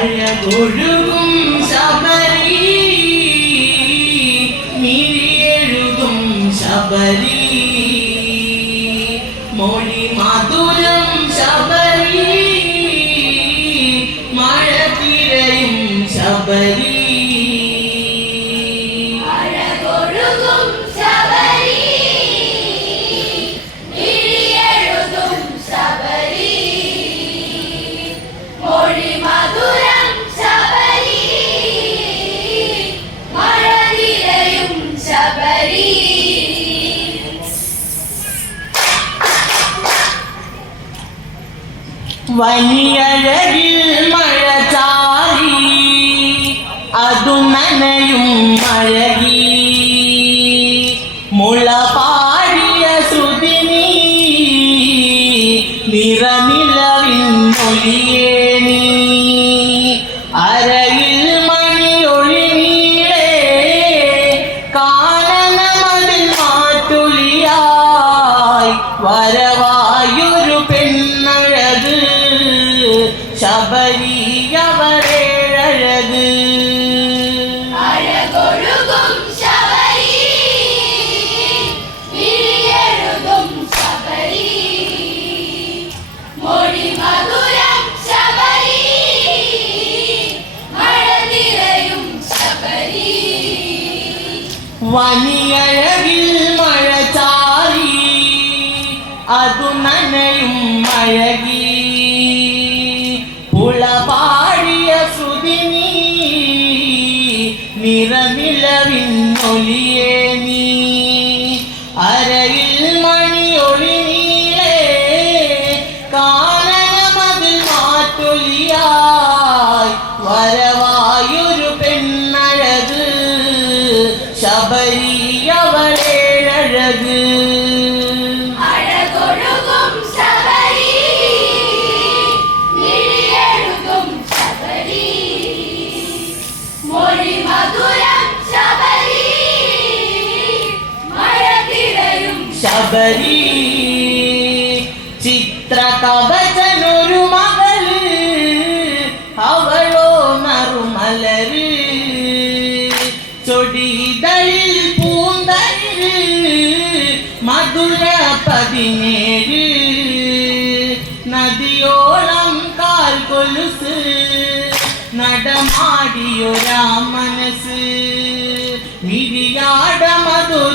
അഴകൊഴുകും ശബരി ശബരി. വനിയഴകിൽ മഴ ചാരി അതു നനയും മഴകി. മാറ്റുലിയായി നിറനിലവിൻ ഒലിയേ ശബരി ചിത്രകവചനൊരു മകൾ അവളോ നറുമലര്. ചൊടിതളിൽ പൂന്തളിര് മധുര പതിനേഴ്. നദിയോളം കാൽ കൊലുസ് നടമാടിയൊരാ മനസ്സ്. മിരിയാടമതൊരു സരസ്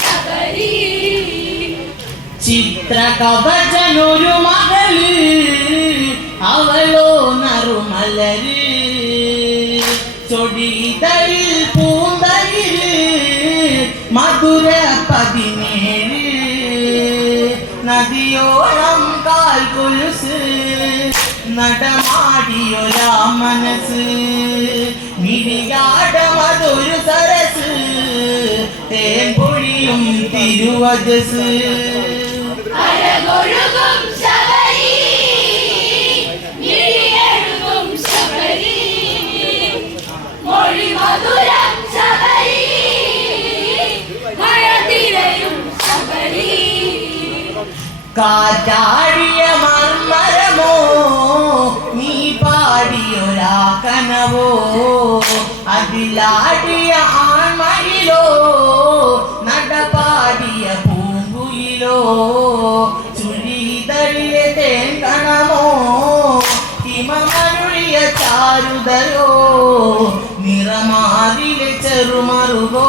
ശബരി. ചിത്രകവചനൊരു മകൾ അവളോ നറുമലര്. മധുര പതിനേഴ്. നദിയോളം കാൽ കൊലുസ്. നടമാടിയൊരാ മനസ്സ് മിരിയാടമതൊരു സരസ്. തേൻ പൊഴിയും തിരുവജസ് കാറ്റാടിയ മർമരമോ നീ പാടിയൊരാ കനവോ? അതിലാടിയ ആൺമയിലോ? നടപാടിയ പൂങ്കുയിലോ? ചുരിതളിയ തേൻ കണമോ ഹിമമരുളിയ ചാരുതരോ? നിറമാറിലെ ചെറുമറുകോ?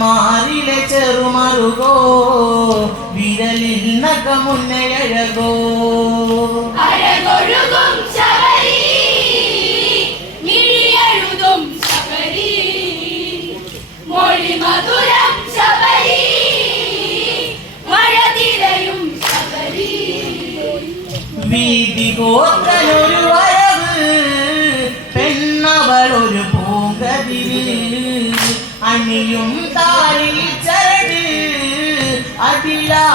നിറമാറിലെ ചെറുമറുകോ വിരലിൽ നഖമുന്നയഴകോ അഴകൊഴുകും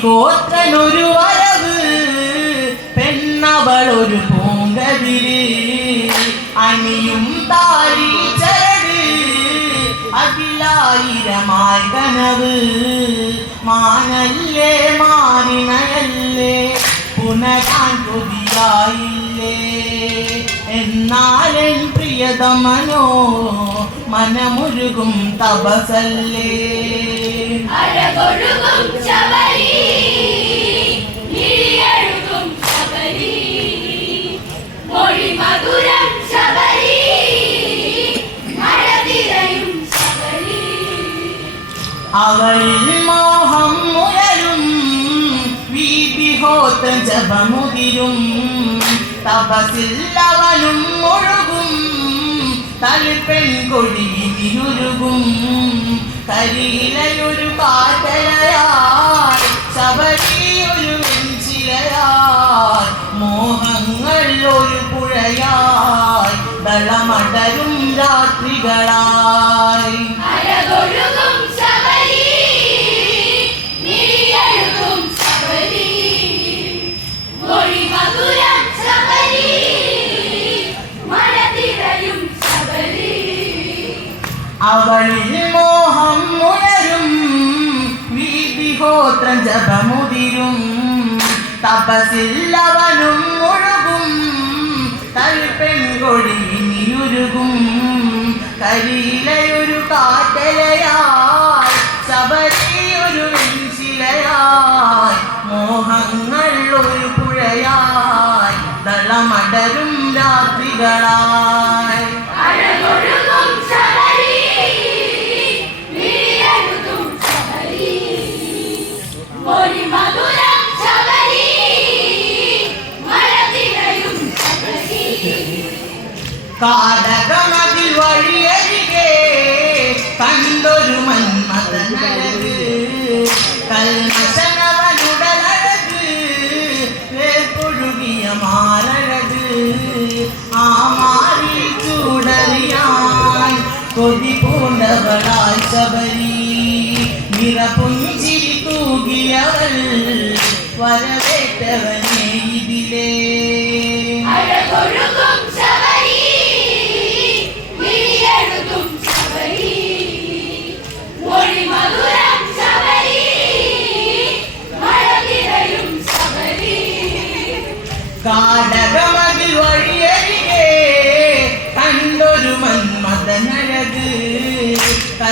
വീതി കോത്രനൊരു വരവ് പെണ്ണവളൊരു പൂങ്കതിര്. അണിയും താരി ചരട് അതിലായിരമായി കനവ്. മാനല്ലേ മാറിനയല്ലേ പുനരാൻ കൊതിയായില്ലേ? എന്നാലൻ പ്രിയതമനോ മനമുരുകും തപസല്ലേ? അഴകൊഴുകും അവളിൽ മോഹം മുയലും വീതിഹോത്ത ജപമുതിരും. തപസിൽ അവനും മുഴുകും തളിപ്പെൺകൊടിയിലുരുകും കരിയിലയൊരു കാറ്റലയായി ശബരി ഒരു വെഞ്ചിലയായി മോഹങ്ങൾ ഒരു പുഴയായി ദളമടരും രാത്രികളായി. തപസിൽ അവനും മുഴുകും തൽപ്പെൺകൊടിയുരുകും കരിയിലയൊരു കാറ്റലയായി. ശബരിയൊരു ഒരു വെഞ്ചിലയായി മോഹങ്ങൾ ഒരു പുഴയായി. ദളമടരും രാത്രികളായി. കൊതി പൂണ്ടവളായി ശബരി. നിറപുഞ്ചിരി തൂകിയവൾ വരവേറ്റവനെ ഇതിലേ.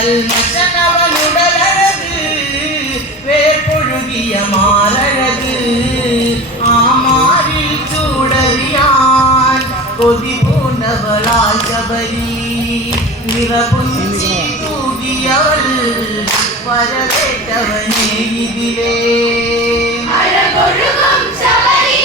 കൽമശനവനുടലഴക് വേപ്പൊഴുകിയ മാറഴക് ആ മാറിൽ ചൂടറിയാൻ കൊതി പൂണ്ടവളാ ശബരി നിറപുഞ്ചി തൂകിയവൾ വരവേറ്റവനെ ഇതിലേ അഴകൊഴുകും ശബരി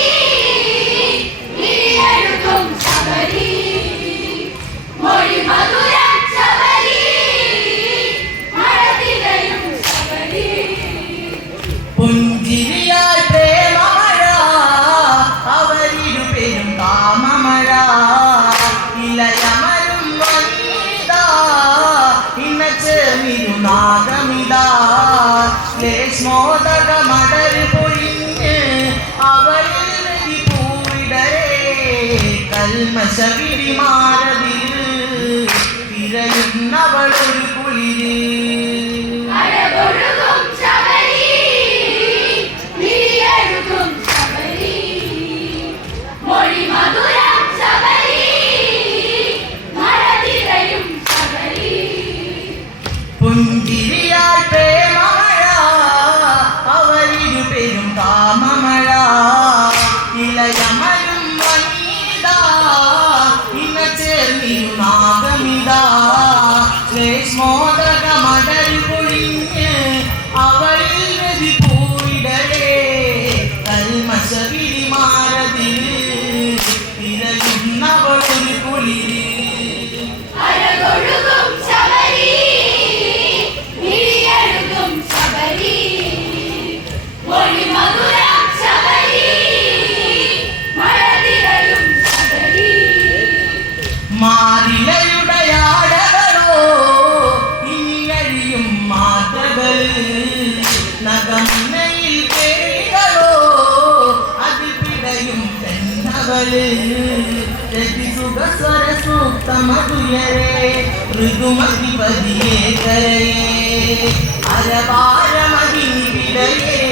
முழுதும் அதிபதியே கரையே அறவாழமகின் விடையே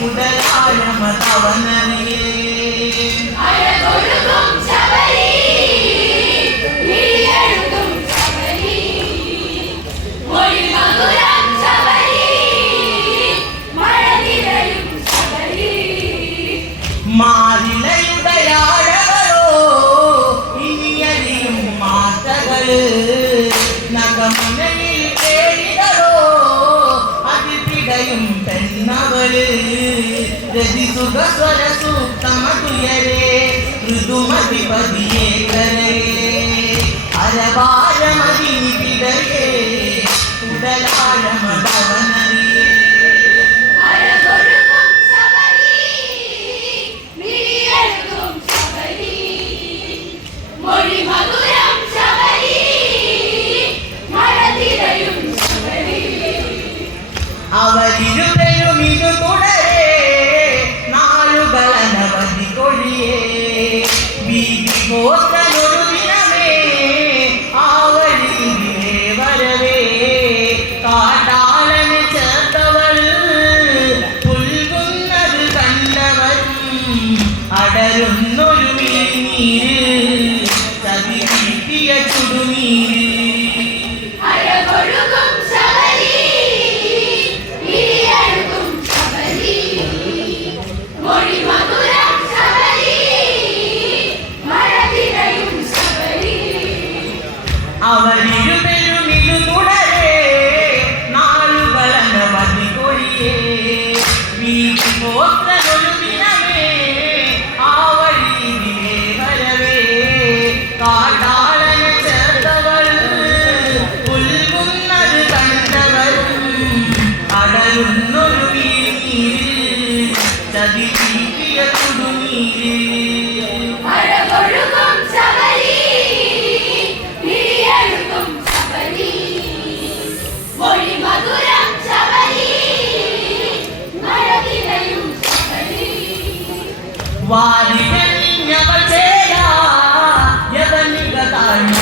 உடலாழம தவனே ಸ್ವರ ಸೂಕ್ತಮ ತುಯರೆ ಮೃದುಮತಿ ಬದಿಯೇ ಕರೆ ಅರಬಾರ ಮದಿ ಬಿಡರೆ ಉಡಲಾರ ಮದವನರಿಯೇ వారి ఎవరి గతాన్ని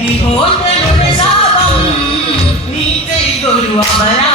విమోచనుడి శాపం నీచై గురు అమరా